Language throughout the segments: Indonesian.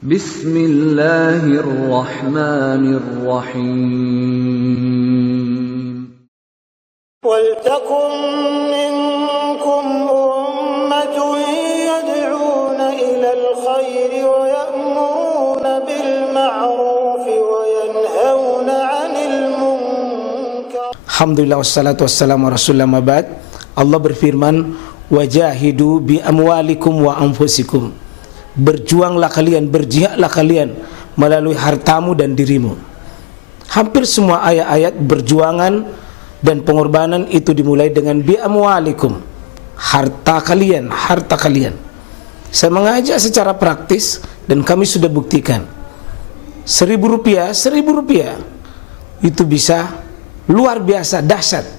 Bismillahirrahmanirrahim. وَلْتَكُنْ مِنْكُمْ أُمَّةٌ يَدْعُونَ إِلَى الْخَيْرِ وَيَأْمُرُونَ بِالْمَعْرُوفِ وَيَنْهَوْنَ عَنِ الْمُنْكَرِ. Alhamdulillah wassalatu wassalamu ala rasulillah mabad. Allah berfirman, wajahidu bi amwalikum wa anfusikum. Berjuanglah kalian, berjihadlah kalian melalui hartamu dan dirimu. Hampir semua ayat-ayat berjuangan dan pengorbanan itu dimulai dengan bi amwalikum, harta kalian, harta kalian. Saya mengajak secara praktis dan kami sudah buktikan. Rp1.000 itu bisa luar biasa dahsyat.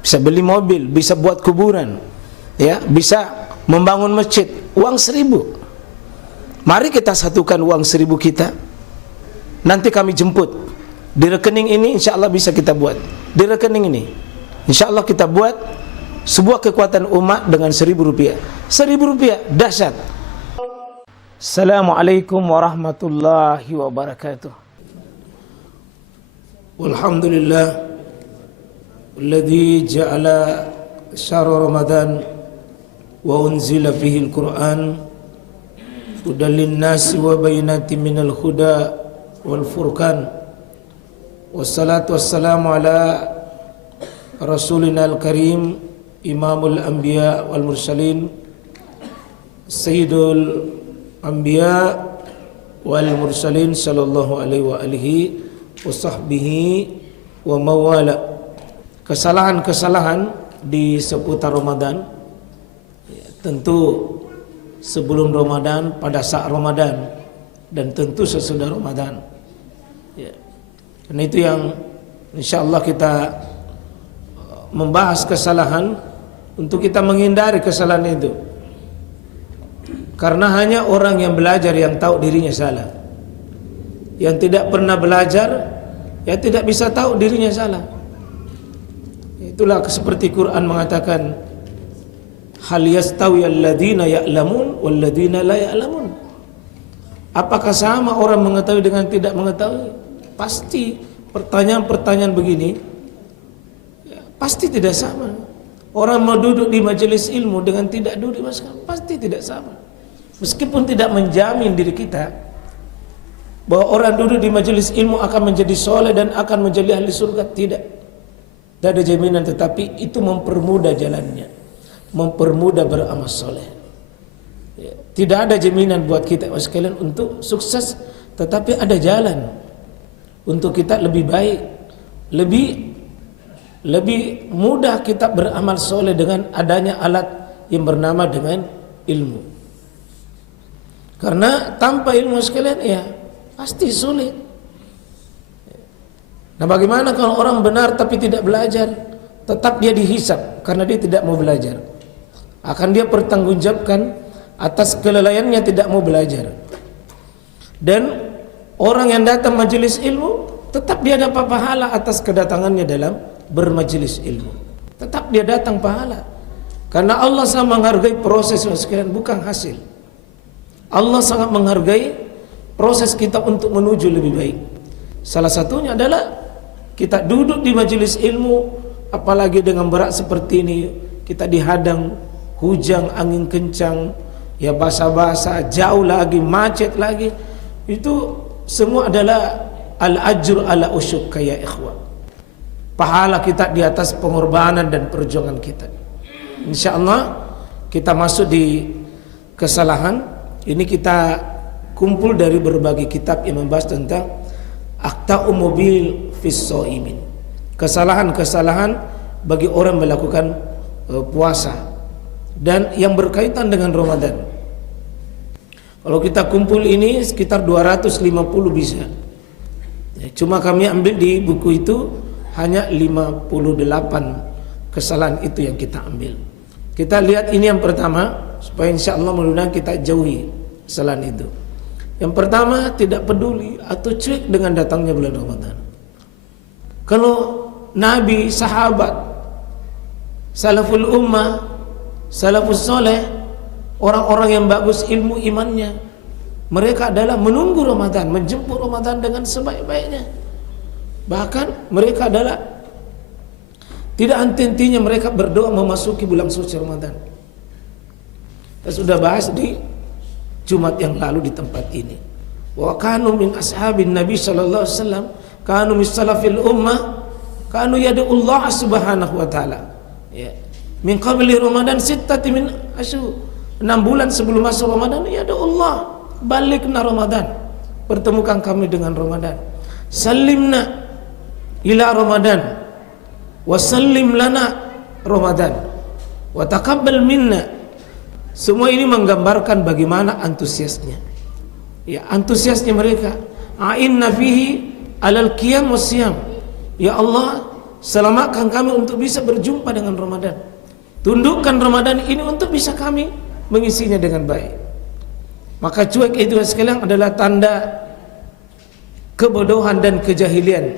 Bisa beli mobil, bisa buat kuburan, ya, bisa membangun masjid. Uang 1.000. Mari kita satukan uang 1.000 kita. Nanti kami jemput di rekening ini, insya Allah bisa kita buat. Di rekening ini, insya Allah kita buat sebuah kekuatan umat dengan Rp1.000. Rp1.000 dahsyat. Assalamualaikum warahmatullahi wabarakatuh. Walhamdulillah alladzi ja'ala syahra Ramadan wa unzila fihi al-Qur'an hudan lin-nasi wa bayyinatin minal huda wal furqan. Wassalatu wassalamu ala rasulina al-karim imamul anbiya wal mursalin sayyidul anbiya wal mursalin sallallahu alaihi wa alihi wa sahbihi wa mawala. Kesalahan-kesalahan di seputar Ramadan, ya, tentu sebelum Ramadan, pada saat Ramadan, dan tentu sesudah Ramadan, ya. Dan itu yang insyaallah kita membahas kesalahan untuk kita menghindari kesalahan itu. Karena hanya orang yang belajar yang tahu dirinya salah. Yang tidak pernah belajar, ya tidak bisa tahu dirinya salah. Itulah seperti Quran mengatakan, hal yastawi alladzina ya'lamun walladzina la ya'lamun. Apakah sama orang mengetahui dengan tidak mengetahui? Pasti pertanyaan-pertanyaan begini, ya, pasti tidak sama. Orang mau duduk di majelis ilmu dengan tidak duduk di majelis ilmu pasti tidak sama. Meskipun tidak menjamin diri kita bahwa orang duduk di majelis ilmu akan menjadi soleh dan akan menjadi ahli surga, tidak ada jaminan, tetapi itu mempermudah jalannya, mempermudah beramal soleh, ya. Tidak ada jaminan buat kita sekalian untuk sukses, tetapi ada jalan untuk kita lebih baik, lebih mudah kita beramal soleh dengan adanya alat yang bernama dengan ilmu. Karena tanpa ilmu sekalian, ya pasti sulit. Nah, bagaimana kalau orang benar tapi tidak belajar? Tetap dia dihisab karena dia tidak mau belajar. Akan dia pertanggungjawabkan atas kelalaiannya tidak mau belajar. Dan orang yang datang majelis ilmu tetap dia dapat pahala atas kedatangannya dalam bermajelis ilmu. Tetap dia datang pahala. Karena Allah sangat menghargai proses sekalian, bukan hasil. Allah sangat menghargai proses kita untuk menuju lebih baik. Salah satunya adalah kita duduk di majelis ilmu, apalagi dengan berat seperti ini, kita dihadang hujan, angin kencang, ya basah-basah, jauh lagi, macet lagi. Itu semua adalah al-ajr ala usyuk ya ikhwan. Pahala kita di atas pengorbanan dan perjuangan kita. Insyaallah kita masuk di kesalahan. Ini kita kumpul dari berbagai kitab yang membahas tentang akhta'u mubil fis shaimin. Kesalahan-kesalahan bagi orang melakukan puasa dan yang berkaitan dengan Ramadan. Kalau kita kumpul ini sekitar 250 bisa. Ya, cuma kami ambil di buku itu hanya 58 kesalahan itu yang kita ambil. Kita lihat ini yang pertama supaya insyaallah mudah-mudahan kita jauhi kesalahan itu. Yang pertama, tidak peduli atau cuek dengan datangnya bulan Ramadan. Kalau Nabi, sahabat, salaful ummah, salafus soleh, orang-orang yang bagus ilmu imannya, Mereka adalah menunggu Ramadan, menjemput Ramadan dengan sebaik-baiknya. Bahkan mereka adalah tidak henti-hentinya mereka berdoa memasuki bulan suci Ramadan. Kita sudah bahas di Jumat yang lalu di tempat ini. Wa kanu min ashabin Nabi sallallahu alaihi wasallam, kanu min salafil ummah, kanu yad'ullah subhanahu wa ta'ala. Ya. Min qabli Ramadan sittati min asyhur. 6 bulan sebelum masuk Ramadan, yad'ullah, balikna Ramadan. Pertemukan kami dengan Ramadan. Salimna ila Ramadan wa sallim lana Ramadan wa taqabbal minna. Semua ini menggambarkan bagaimana antusiasnya. Ya, antusiasnya mereka. A'inna fihi alal qiyam wasyam. Ya Allah, selamatkan kami untuk bisa berjumpa dengan Ramadan. Tundukkan Ramadan ini untuk bisa kami mengisinya dengan baik. Maka cuek itu sekalian adalah tanda kebodohan dan kejahilian.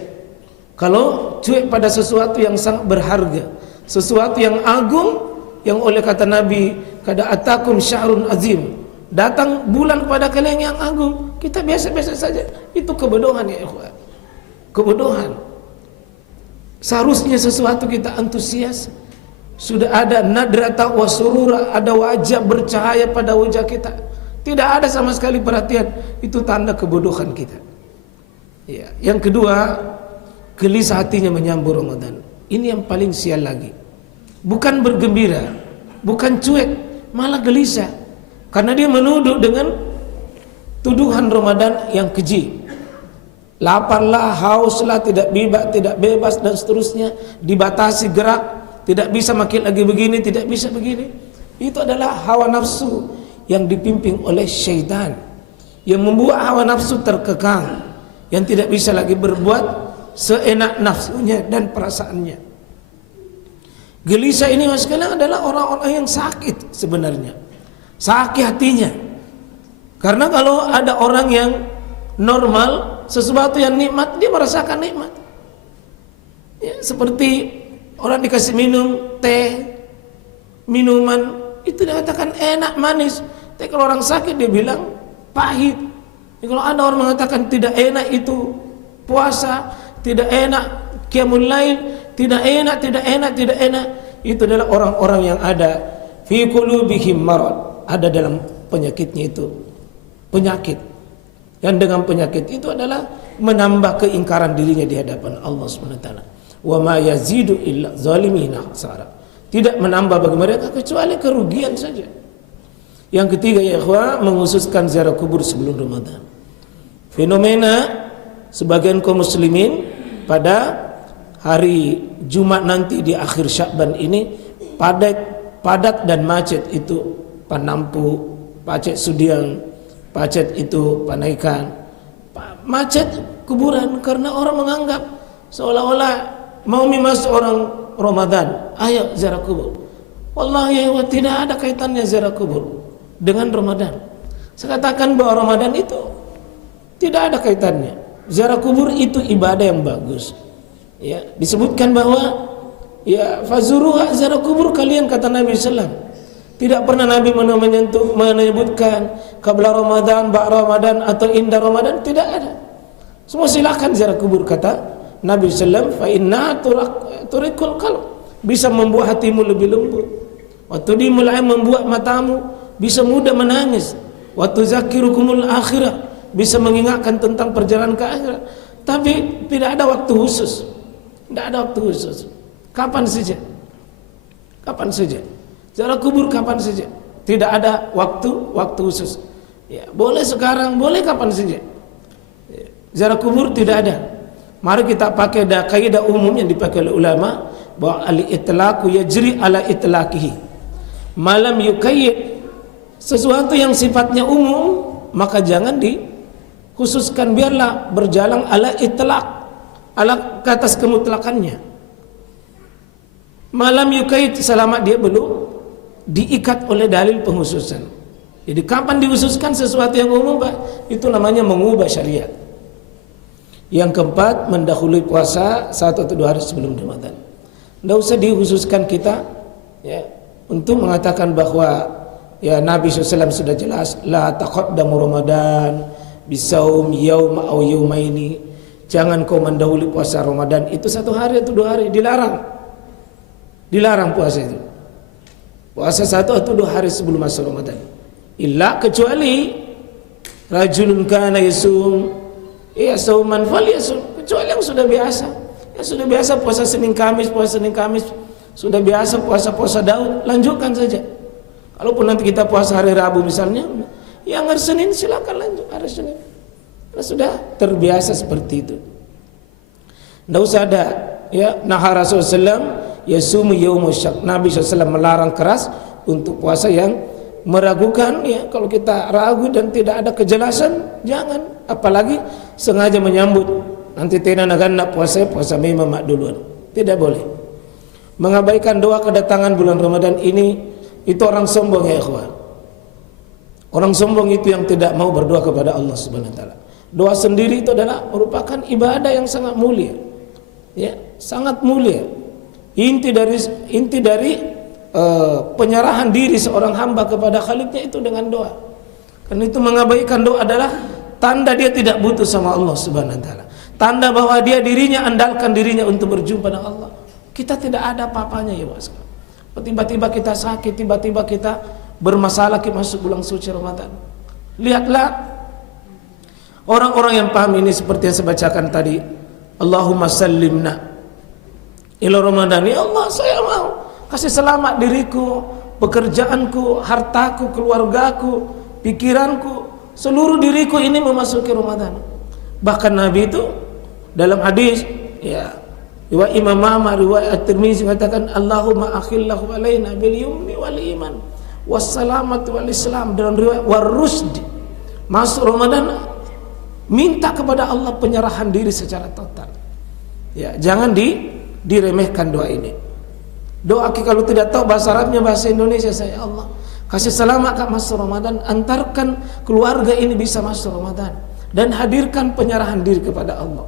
Kalau cuek pada sesuatu yang sangat berharga, sesuatu yang agung, yang oleh kata Nabi, kada atakum syahrun azim, datang bulan kepada kalian yang agung, kita biasa-biasa saja. Itu kebodohan ya ikhwan. Kebodohan. Seharusnya sesuatu kita antusias. Sudah ada nadrata wa surura, ada wajah bercahaya pada wajah kita. Tidak ada sama sekali perhatian. Itu tanda kebodohan kita. Ya. Yang kedua, gelisah hatinya menyambut Ramadan. Ini yang paling sial lagi. Bukan bergembira, bukan cuek, malah gelisah. Karena dia menuduh dengan tuduhan Ramadan yang keji. Laparlah, hauslah, tidak bebas dan seterusnya, dibatasi gerak, tidak bisa makin lagi begini, tidak bisa begini. Itu adalah hawa nafsu yang dipimpin oleh syaitan, yang membuat hawa nafsu terkekang, yang tidak bisa lagi berbuat seenak nafsunya dan perasaannya. Gelisah ini mas sekalian adalah orang-orang yang sakit sebenarnya, sakit hatinya. Karena kalau ada orang yang normal, sesuatu yang nikmat, dia merasakan nikmat. Ya, seperti orang dikasih minum teh, minuman itu dikatakan enak, manis. Tapi kalau orang sakit dia bilang pahit. Ya, kalau ada orang mengatakan tidak enak itu puasa, tidak enak qiyamul lail, tidak enak, itu adalah orang-orang yang ada fi qulubihim marad, ada dalam penyakitnya itu, penyakit. Yang dengan penyakit itu adalah menambah keingkaran dirinya di hadapan Allah Subhanahu wa taala. Wa ma yazidu illa zalimina khasara. Tidak menambah bagi mereka kecuali kerugian saja. Yang ketiga ya ikhwah, menghususkan ziarah kubur sebelum Ramadan. Fenomena sebagian kaum muslimin pada hari Jumat nanti di akhir Sya'ban ini padat dan macet itu Panampu, Pacet Sudiang, Pacet itu Panaikan, macet kuburan karena orang menganggap seolah-olah mau masuk orang Ramadan, ayo ziarah kubur. Wallahi ya, tidak ada kaitannya ziarah kubur dengan Ramadan. Saya katakan bahwa Ramadan itu tidak ada kaitannya. Ziarah kubur itu ibadah yang bagus. Ya, disebutkan bahwa ya fazuruha, ziarah kubur kalian, kata Nabi sallallahu alaihi wasallam. Tidak pernah Nabi menyebutkan qabla Ramadan, ba'da Ramadan atau inda Ramadan, tidak ada. Semua silakan ziarah kubur, kata Nabi sallallahu alaihi wasallam, fa inna turikul qalb, bisa membuat hatimu lebih lembut. Waktu di mulai membuat matamu bisa mudah menangis. Waktu zakirukumul akhirah, bisa mengingatkan tentang perjalanan ke akhirat. Tapi tidak ada waktu khusus. Tidak ada waktu khusus. Kapan saja. Kapan saja. Ziarah kubur kapan saja. Tidak ada waktu khusus. Ya, boleh sekarang, boleh kapan saja. Ya, ziarah kubur tidak ada. Mari kita pakai kaidah umum yang dipakai oleh ulama, bahwa al-itlaqu yajri ala itlaqihi. Malam yuqayyid, sesuatu yang sifatnya umum maka jangan dikhususkan, biarlah berjalan ala itlaq, ala ke atas kemutlakannya. Malam yuqayyid, selama dia belum diikat oleh dalil penghususan. Jadi kapan dikhususkan sesuatu yang umum, Pak? Itu namanya mengubah syariat. Yang keempat, mendahului puasa 1 atau 2 hari sebelum Ramadan. Tidak usah dikhususkan kita ya, untuk mengatakan bahwa Ya Nabi SAW sudah jelas, la taqaddamu Ramadan bisaum yauma aw yaumaini. Jangan kau mendahului puasa Ramadan itu 1 hari atau 2 hari, dilarang. Dilarang puasa itu. Puasa 1 atau 2 hari sebelum masuk Ramadan. Illa kecuali rajulun kana yasum ya sauman falyasum, kecuali yang sudah biasa. Yang sudah biasa puasa Senin Kamis, sudah biasa puasa Daud, lanjutkan saja. Kalaupun nanti kita puasa hari Rabu misalnya, yang hari Senin silakan lanjut hari Senin. Karena sudah terbiasa seperti itu. Tidak usah ada ya. Nah Rasulullah yasumu yaumus syak. Nabi SAW melarang keras untuk puasa yang meragukan ya. Kalau kita ragu dan tidak ada kejelasan, jangan. Apalagi sengaja menyambut. Nanti tenanagan nak puasa memang mak duluan. Tidak boleh. Mengabaikan doa kedatangan bulan Ramadan ini, itu orang sombong ya ikhwan. Orang sombong itu yang tidak mau berdoa kepada Allah Subhanahu wa taala. Doa sendiri itu adalah merupakan ibadah yang sangat mulia. Ya, sangat mulia. Inti dari penyerahan diri seorang hamba kepada Khaliknya itu dengan doa. Karena itu mengabaikan doa adalah tanda dia tidak butuh sama Allah Subhanahu wa taala. Tanda bahwa dia andalkan dirinya untuk berjumpa dengan Allah. Kita tidak ada apa-apanya ya Mas. Tiba-tiba kita sakit, tiba-tiba kita bermasalah kita masuk bulan suci Ramadan. Lihatlah orang-orang yang paham ini seperti yang saya bacakan tadi. Allahumma sallimna ila Ramadan. Ya Allah, saya mau kasih selamat diriku, pekerjaanku, hartaku, keluargaku, pikiranku, seluruh diriku ini memasuki Ramadan. Bahkan Nabi itu dalam hadis ya, riwayat Imam Ahmad, riwayat At-Tirmizi mengatakan Allahumma akhillahu alaina bil yumni wal iman wassalamat wal islam. Dalam riwayat warusd, masuk Ramadan minta kepada Allah penyerahan diri secara total. Ya, jangan diremehkan doa ini. Doa kalau tidak tahu bahasa Arabnya, bahasa Indonesia saya, Allah kasih selamat kat masuk Ramadan, antarkan keluarga ini bisa masuk Ramadan, dan hadirkan penyerahan diri kepada Allah.